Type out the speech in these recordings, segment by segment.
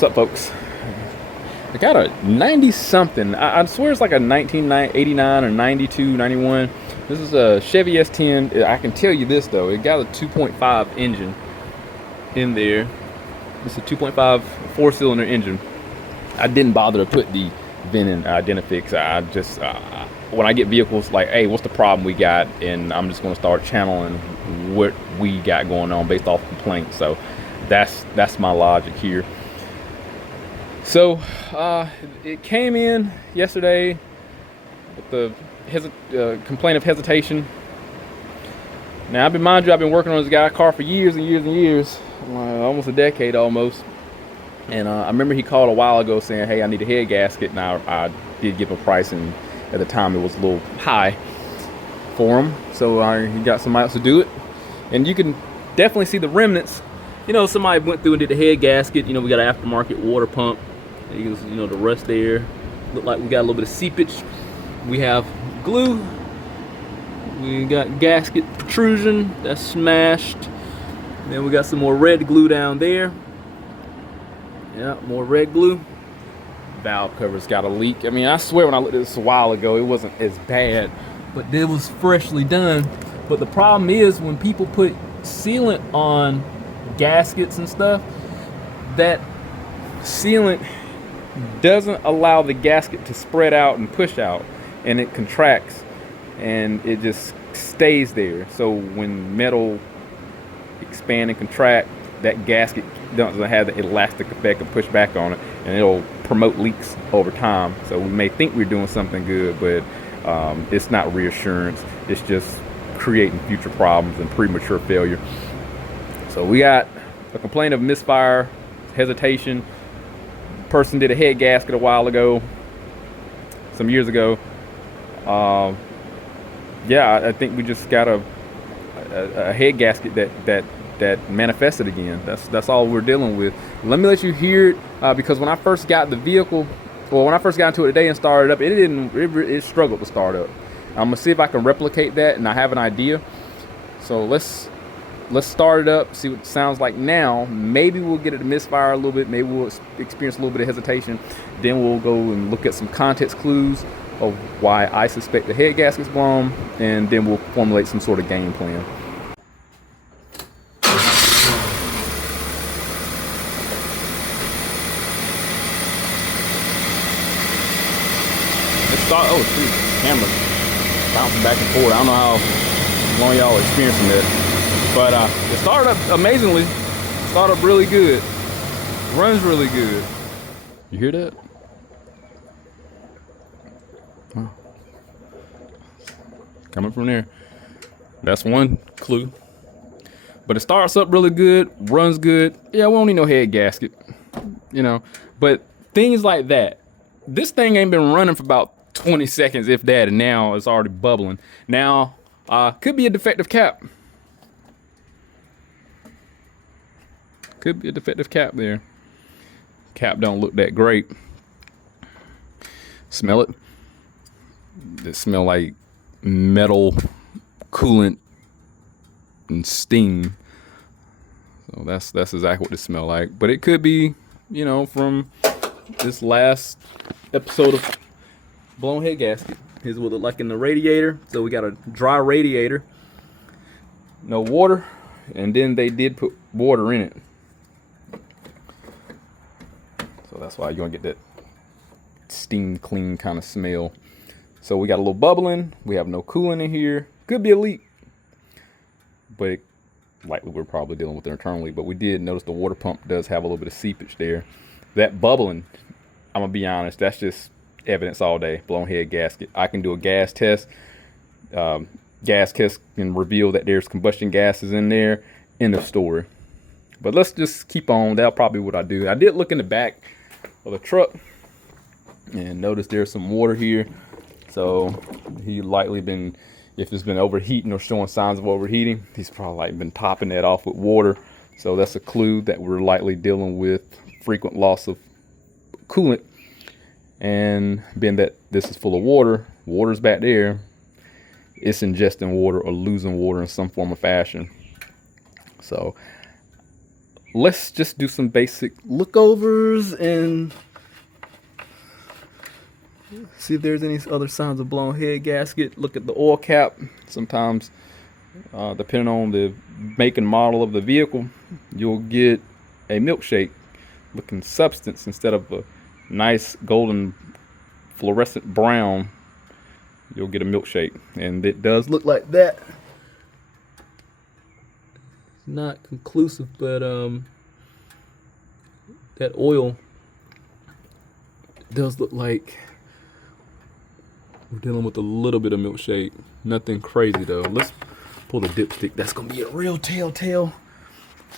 What's up, folks? I got a 90 something. I swear it's like a 1989 or 92, 91. This is a Chevy S10. I can tell you this though, it got a 2.5 engine in there. It's a 2.5 4-cylinder engine. I didn't bother to put the VIN and Identifix. I just when I get vehicles like, hey, what's the problem we got, and I'm just going to start channeling what we got going on based off complaints. So that's my logic here. So it came in yesterday with the complaint of hesitation. Now, I've been working on this guy's car for years and years and years, almost a decade almost. And I remember he called a while ago saying, hey, I need a head gasket. And I did give him a price, and at the time it was a little high for him. So he got somebody else to do it. And you can definitely see the remnants. You know, somebody went through and did the head gasket. You know, we got an aftermarket water pump. You know, the rust there. Look like we got a little bit of seepage. We have glue. We got gasket protrusion that's smashed. Then we got some more red glue down there. Yeah, more red glue. Valve cover's got a leak. I mean, I swear when I looked at this a while ago, it wasn't as bad, but it was freshly done. But the problem is when people put sealant on gaskets and stuff, that sealant doesn't allow the gasket to spread out and push out, and it contracts and it just stays there. So when metal expand and contract, that gasket doesn't have the elastic effect and push back on it, and it'll promote leaks over time. So we may think we're doing something good, but it's not reassurance. It's just creating future problems and premature failure. So we got a complaint of misfire, hesitation. Person did a head gasket a while ago, some years ago. Yeah, I think we just got a head gasket that manifested again. That's all we're dealing with. Let me let you hear it, because when I first got the vehicle, well, when I first got into it today and started up, it struggled to start up. I'm gonna see if I can replicate that, and I have an idea. So let's start it up, see what it sounds like now. Maybe we'll get it to misfire a little bit. Maybe we'll experience a little bit of hesitation. Then we'll go and look at some context clues of why I suspect the head gasket's blown, and then we'll formulate some sort of game plan. Oh, shoot, camera bouncing back and forth. I don't know how long y'all are experiencing this, but it started up amazingly. Started up really good. Runs really good. You hear that? Oh. Coming from there. That's one clue. But it starts up really good, runs good. Yeah, we don't need no head gasket, you know. But things like that. This thing ain't been running for about 20 seconds, if that, and now it's already bubbling. Now, could be a defective cap. Could be a defective cap there. Cap don't look that great. Smell it. It smell like metal, coolant, and steam. So that's exactly what it smell like. But it could be, you know, from this last episode of blown head gasket. Here's what it looked like in the radiator. So we got a dry radiator, no water, and then they did put water in it. So that's why you're gonna get that steam clean kind of smell. So we got a little bubbling. We have no coolant in here. Could be a leak, but likely we're probably dealing with it internally. But we did notice the water pump does have a little bit of seepage there. That bubbling, I'm gonna be honest, that's just evidence all day. Blown head gasket. I can do a gas test. Gas test can reveal that there's combustion gases in there. End of story. But let's just keep on. That's probably what I do. I did look in the back of the truck and notice there's some water here. So he likely been, if it's been overheating or showing signs of overheating, he's probably like been topping that off with water. So that's a clue that we're likely dealing with frequent loss of coolant. And being that this is full of water, water's back there, it's ingesting water or losing water in some form or fashion. So let's just do some basic lookovers and see if there's any other signs of blown head gasket. Look at the oil cap. Sometimes, depending on the make and model of the vehicle, you'll get a milkshake looking substance instead of a nice golden fluorescent brown. You'll get a milkshake, and it does look like that. Not conclusive, but that oil does look like we're dealing with a little bit of milkshake. Nothing crazy though. Let's pull the dipstick. That's gonna be a real telltale,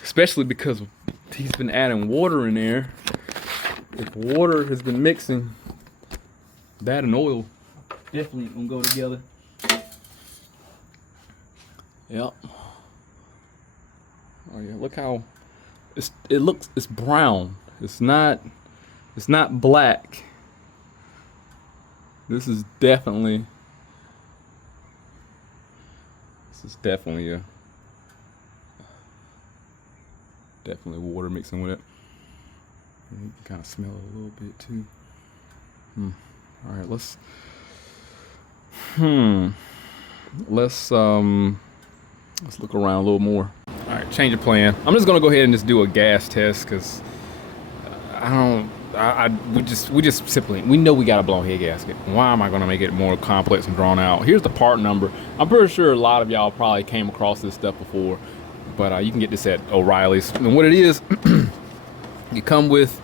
especially because he's been adding water in there. If water has been mixing, that and oil definitely gonna go together. Yep. Oh yeah, look how it's brown. It's not black. This is definitely definitely water mixing with it. You can kind of smell it a little bit too. All right, let's look around a little more. All right, change of plan. I'm just gonna go ahead and just do a gas test because we just simply know we got a blown head gasket. Why am I gonna make it more complex and drawn out? Here's the part number. I'm pretty sure a lot of y'all probably came across this stuff before, but you can get this at O'Reilly's. And what it is, you come with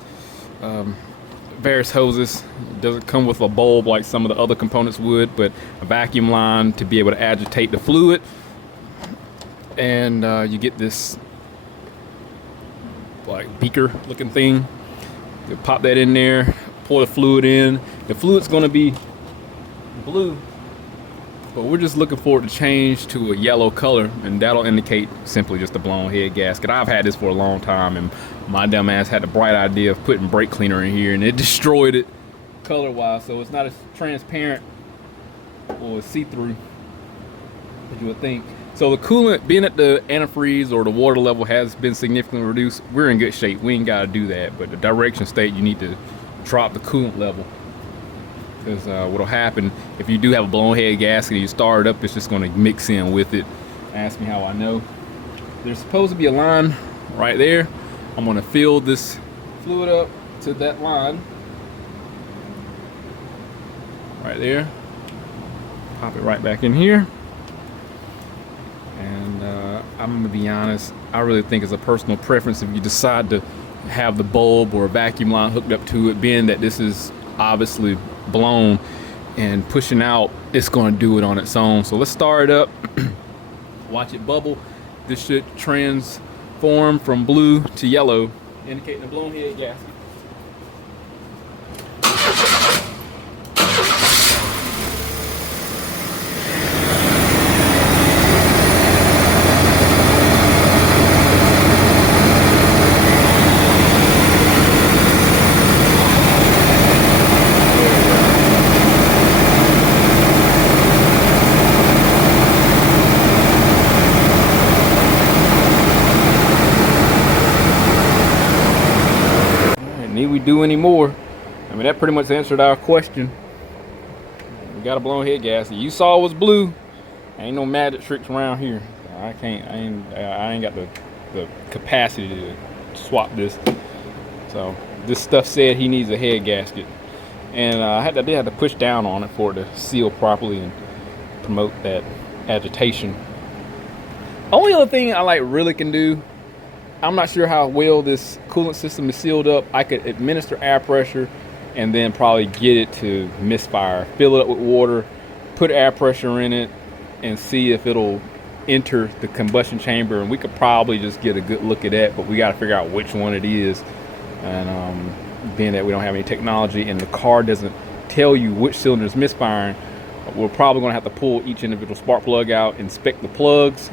various hoses. It doesn't come with a bulb like some of the other components would, but a vacuum line to be able to agitate the fluid. And you get this like beaker looking thing. You pop that in there, pour the fluid in. The fluid's gonna be blue, but we're just looking for it to change to a yellow color, and that'll indicate simply just a blown head gasket. I've had this for a long time, and my dumb ass had the bright idea of putting brake cleaner in here, and it destroyed it color-wise, so it's not as transparent or see-through as you would think. So the coolant, being at the antifreeze or the water level has been significantly reduced, we're in good shape. We ain't got to do that. But the direction state, you need to drop the coolant level. Because what'll happen, if you do have a blown head gasket and you start it up, it's just going to mix in with it. Ask me how I know. There's supposed to be a line right there. I'm going to fill this fluid up to that line. Right there. Pop it right back in here. And I'm gonna be honest, I really think it's a personal preference if you decide to have the bulb or a vacuum line hooked up to it, being that this is obviously blown and pushing out, it's gonna do it on its own. So let's start it up, watch it bubble. This should transform from blue to yellow, indicating a blown head gasket. Need we do any more? I mean, that pretty much answered our question. We got a blown head gasket. You saw it was blue. Ain't no magic tricks around here. I ain't got the capacity to swap this. So this stuff said he needs a head gasket, and I did have to push down on it for it to seal properly and promote that agitation. Only other thing I really can do, I'm not sure how well this coolant system is sealed up. I could administer air pressure and then probably get it to misfire. Fill it up with water, put air pressure in it, and see if it'll enter the combustion chamber. And we could probably just get a good look at that, but we got to figure out which one it is. And being that we don't have any technology and the car doesn't tell you which cylinder is misfiring, we're probably going to have to pull each individual spark plug out, inspect the plugs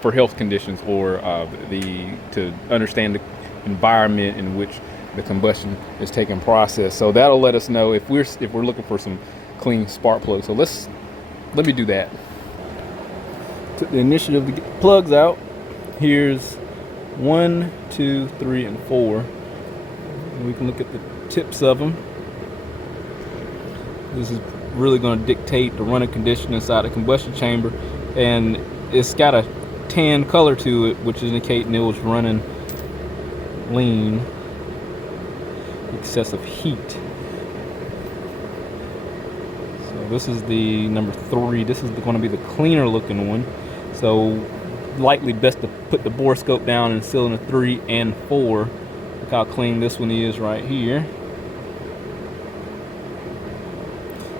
for health conditions, or to understand the environment in which the combustion is taking process. So that'll let us know if we're looking for some clean spark plugs. So let me do that. Took the initiative to get the plugs out. Here's 1, 2, 3, and 4. And we can look at the tips of them. This is really going to dictate the running condition inside the combustion chamber, and it's got a tan color to it, which is indicating it was running lean. Excessive heat. So this is the number 3. This is going to be the cleaner looking one. So likely best to put the Borescope down in cylinder 3 and 4. Look how clean this one is right here.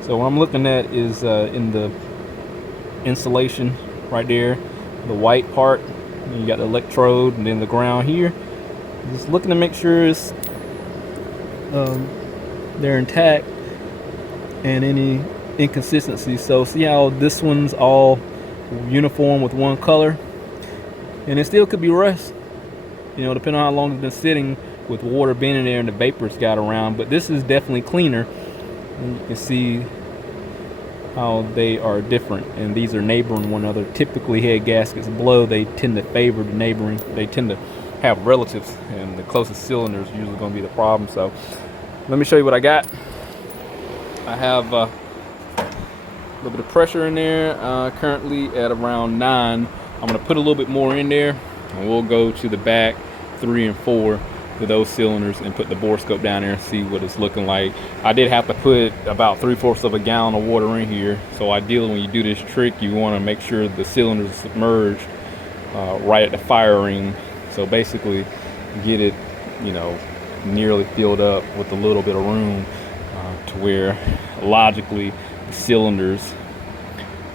So what I'm looking at is in the insulation right there, the white part. You got the electrode and then the ground here. Just looking to make sure it's they're intact and any inconsistencies. So see how this one's all uniform with one color, and it still could be rust, you know, depending on how long it's been sitting with water being in there and the vapors got around. But this is definitely cleaner, and you can see how they are different, and these are neighboring one another. Typically head gaskets blow, they tend to favor the neighboring, they tend to have relatives, and the closest cylinder is usually going to be the problem. So let me show you what I got. I have a little bit of pressure in there, currently at around 9. I'm going to put a little bit more in there, and we'll go to the back 3 and 4 with those cylinders and put the Borescope down there and see what it's looking like. I did have to put about 3/4 of a gallon of water in here. So ideally when you do this trick, you want to make sure the cylinders are submerged right at the fire ring. So basically get it, you know, nearly filled up with a little bit of room to where logically the cylinders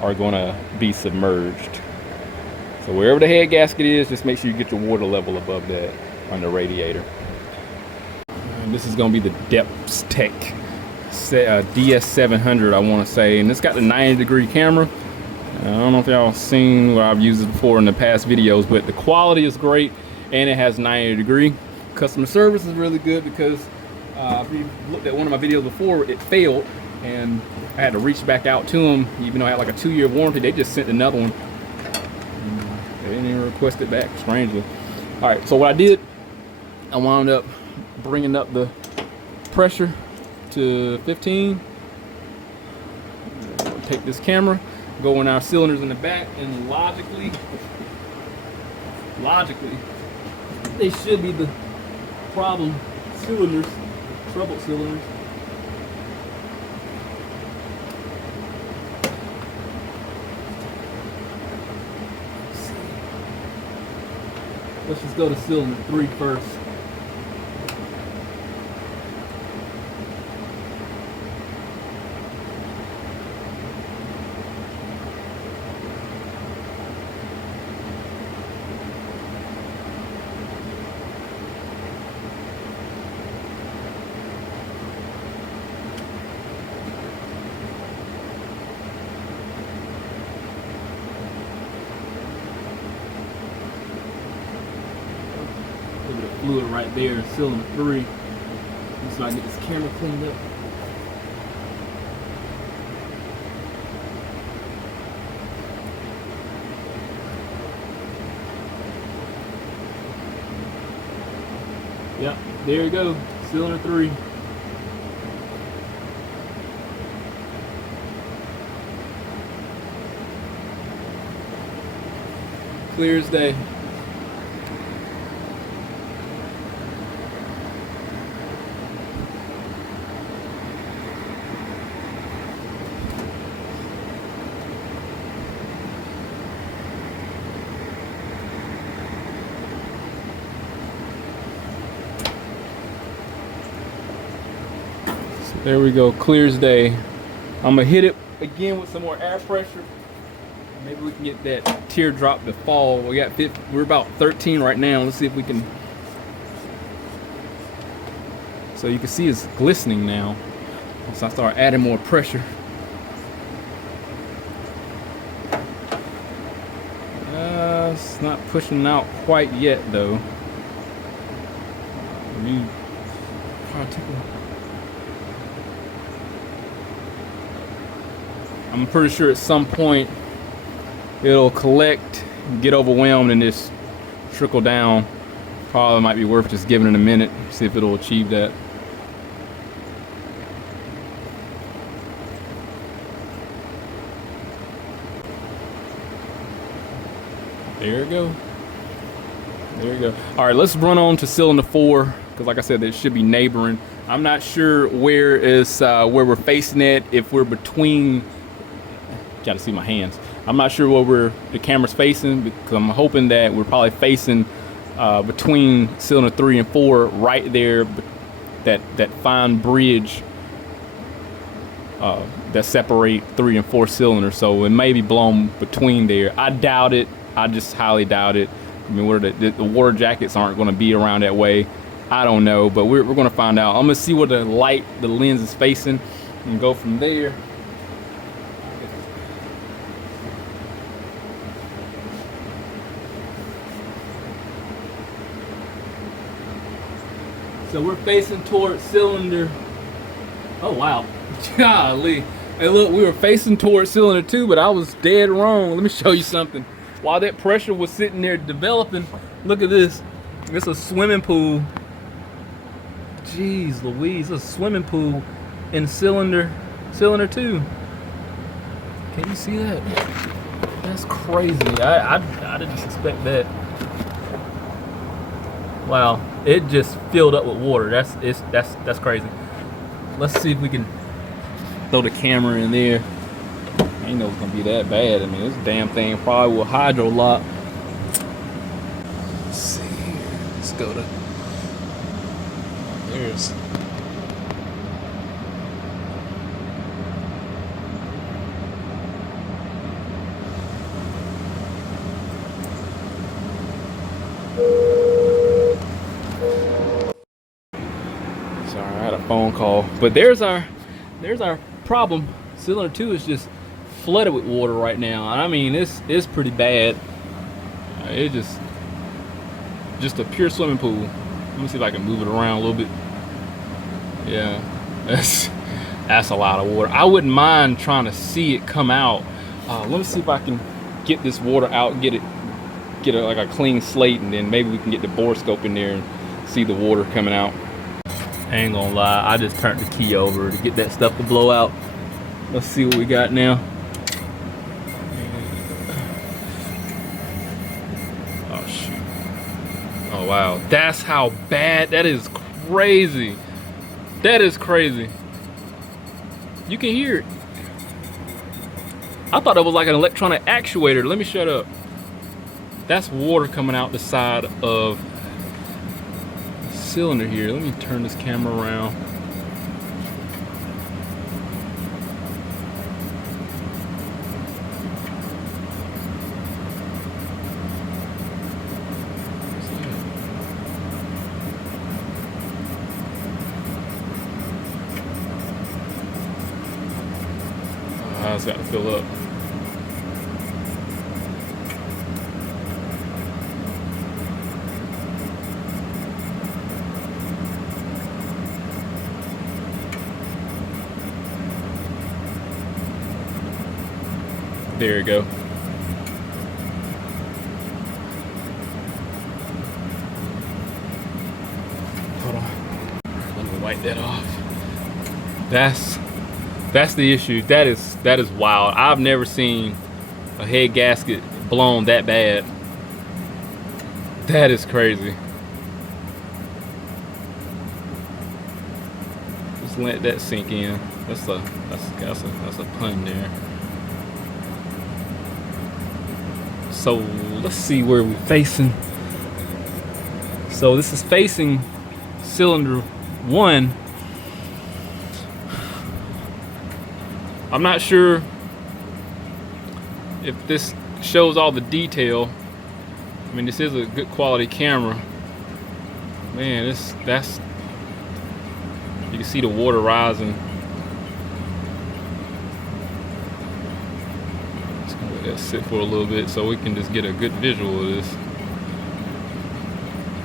are going to be submerged. So wherever the head gasket is, just make sure you get your water level above that on the radiator. And this is going to be the Depth-Tech DS700, I want to say, and it's got the 90-degree camera. I don't know if y'all seen what I've used it for in the past videos, but the quality is great and it has 90-degree. Customer service is really good because if you looked at one of my videos before, it failed and I had to reach back out to them. Even though I had like a 2-year warranty, they just sent another one. They didn't even request it back, strangely. All right, so what I did, I wound up bringing up the pressure to 15. Take this camera, go in our cylinders in the back, and logically, they should be the problem cylinders, troubled cylinders. Let's just go to cylinder 3 first. Fluid right there in cylinder 3. So I get this camera cleaned up. Yep, there you go, cylinder 3. Clear as day. There we go, clear as day. I'm gonna hit it again with some more air pressure. Maybe we can get that teardrop to fall. We're about 13 right now. Let's see if we can. So you can see it's glistening now. So I start adding more pressure. It's not pushing out quite yet though. I'm pretty sure at some point it'll collect, get overwhelmed, and just trickle down. Probably might be worth just giving it a minute, see if it'll achieve that. There we go. There we go. All right, let's run on to cylinder 4, because like I said, it should be neighboring. I'm not sure where we're facing it, if we're between, gotta see my hands. I'm not sure where the camera's facing, because I'm hoping that we're probably facing between cylinder 3 and 4, right there, that fine bridge that separate 3 and 4 cylinders. So it may be blown between there. I doubt it. I just highly doubt it. I mean, what are the water jackets aren't going to be around that way. I don't know, but we're going to find out. I'm going to see where the lens is facing, and go from there. So we're facing towards cylinder. Oh wow, golly! Hey, look, we were facing towards cylinder 2, but I was dead wrong. Let me show you something. While that pressure was sitting there developing, look at this. It's a swimming pool. Jeez Louise, a swimming pool in cylinder 2. Can you see that? That's crazy. I didn't expect that. Wow, it just filled up with water. That's crazy. Let's see if we can throw the camera in there. I ain't know it's gonna be that bad. I mean, this damn thing probably will hydro lock. Let's see. Let's go to. There's. Sorry, I had a phone call. But there's our problem. Cylinder 2 is just flooded with water right now. I mean, it's pretty bad. It just a pure swimming pool. Let me see if I can move it around a little bit. Yeah, that's a lot of water. I wouldn't mind trying to see it come out. Let me see if I can get this water out, get like a clean slate, and then maybe we can get the Borescope in there and see the water coming out. I ain't gonna lie, I just turned the key over to get that stuff to blow out. Let's see what we got now. Oh shoot. Oh wow, that's how bad. That is crazy. That is crazy. You can hear it. I thought it was like an electronic actuator. Let me shut up. That's water coming out the side of the cylinder here. Let me turn this camera around. It's got to fill up. There you go. Hold on. Let me wipe that off. That's the issue. That is wild. I've never seen a head gasket blown that bad. That is crazy. Just let that sink in. That's a pun there. So let's see where we're facing. So this is facing cylinder 1. I'm not sure if this shows all the detail. I mean, this is a good quality camera. Man, that's you can see the water rising. Let's go let that sit for a little bit so we can just get a good visual of this.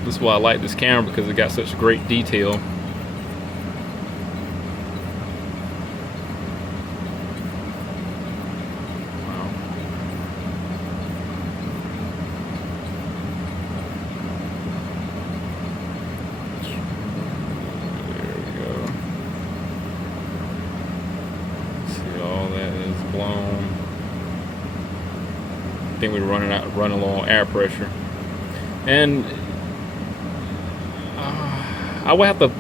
This is why I like this camera, because it got such great detail. think we're running low on air pressure. And I would have to,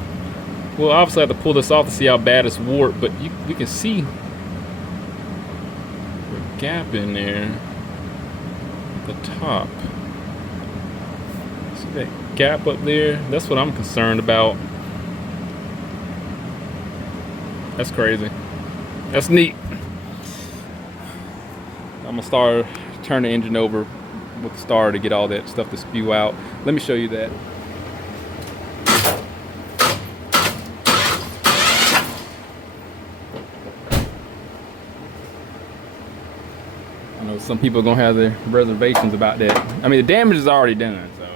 well, obviously I have to pull this off to see how bad it's warped, but you can see the gap in there at the top. See that gap up there? That's what I'm concerned about. That's crazy. That's neat. I'm gonna turn the engine over with the starter to get all that stuff to spew out. Let me show you that. I know some people are gonna have their reservations about that. I mean, the damage is already done, so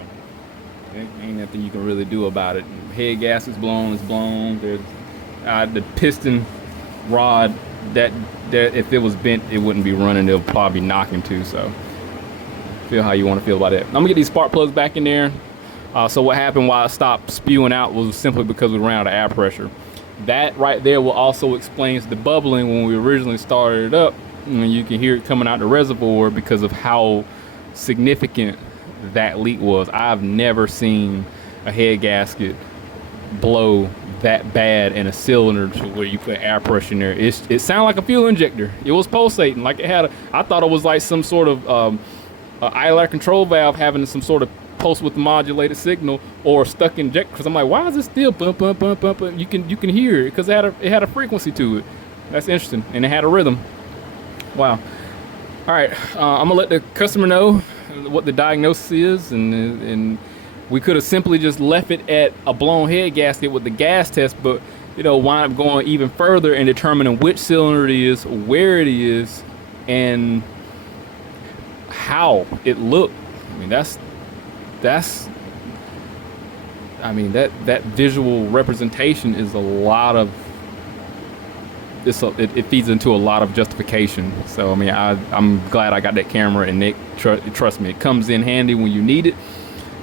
there ain't nothing you can really do about it. Head gasket's blown, it's blown. There's the piston rod that if it was bent, it wouldn't be running. It'll probably be knocking too. So feel how you want to feel about it. I'm gonna get these spark plugs back in there. So what happened while it stopped spewing out was simply because we ran out of air pressure. That right there will also explains the bubbling when we originally started it up. And you can hear it coming out the reservoir because of how significant that leak was. I've never seen a head gasket blow that bad in a cylinder to where you put air pressure in there. It sounded like a fuel injector. It was pulsating like it had I thought it was like some sort of idler control valve having some sort of pulse with modulated signal or stuck injector, because I'm like, why is it still bump bump bump bump? You can hear it because it had a frequency to it. That's interesting, and it had a rhythm. Wow. All right, I'm gonna let the customer know what the diagnosis is, and we could have simply just left it at a blown head gasket with the gas test, but wind up going even further and determining which cylinder it is, where it is, and how it looked. I mean, that visual representation is a lot of. It feeds into a lot of justification. So I mean, I'm glad I got that camera, and Nick, trust me, it comes in handy when you need it.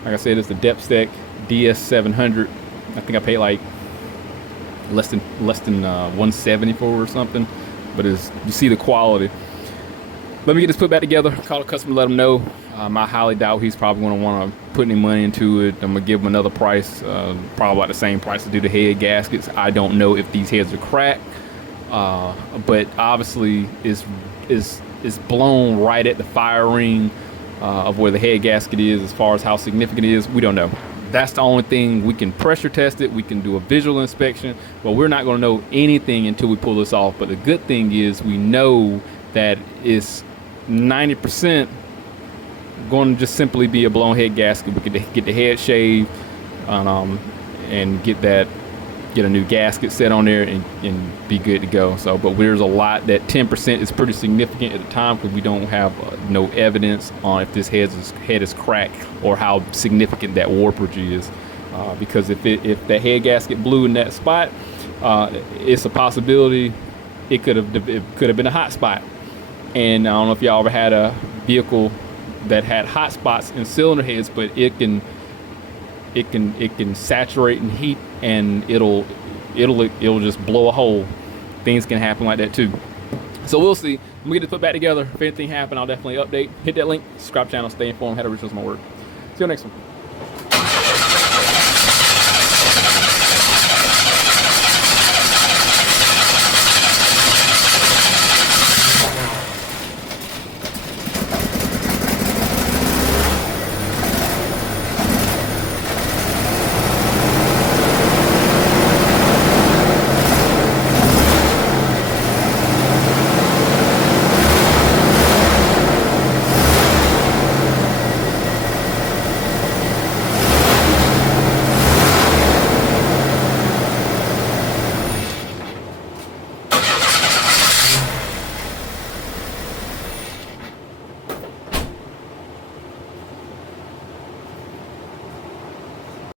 Like I said, it's the Depstec DS700. I think I paid like less than 170 for it or something. But you see the quality. Let me get this put back together. Call the customer, let him know. I highly doubt he's probably going to want to put any money into it. I'm gonna give him another price, probably about the same price to do the head gaskets. I don't know if these heads are cracked. But obviously is blown right at the fire ring of where the head gasket is. As far as how significant it is, we don't know. That's the only thing. We can pressure test it, we can do a visual inspection, but we're not going to know anything until we pull this off. But the good thing is we know that it's 90% going to just simply be a blown head gasket. We could get the head shaved and get a new gasket set on there and be good to go. So, but there's a lot that 10% is pretty significant at the time, because we don't have no evidence on if this head is cracked or how significant that warpage is. Because if the head gasket blew in that spot, it's a possibility it could have been a hot spot. And I don't know if y'all ever had a vehicle that had hot spots in cylinder heads, but it can saturate and heat, and it'll just blow a hole. Things can happen like that too. So we'll see. I'm gonna get this put back together. If anything happens, I'll definitely update. Hit that link, subscribe channel, stay informed, how to reach us my work. See you next one.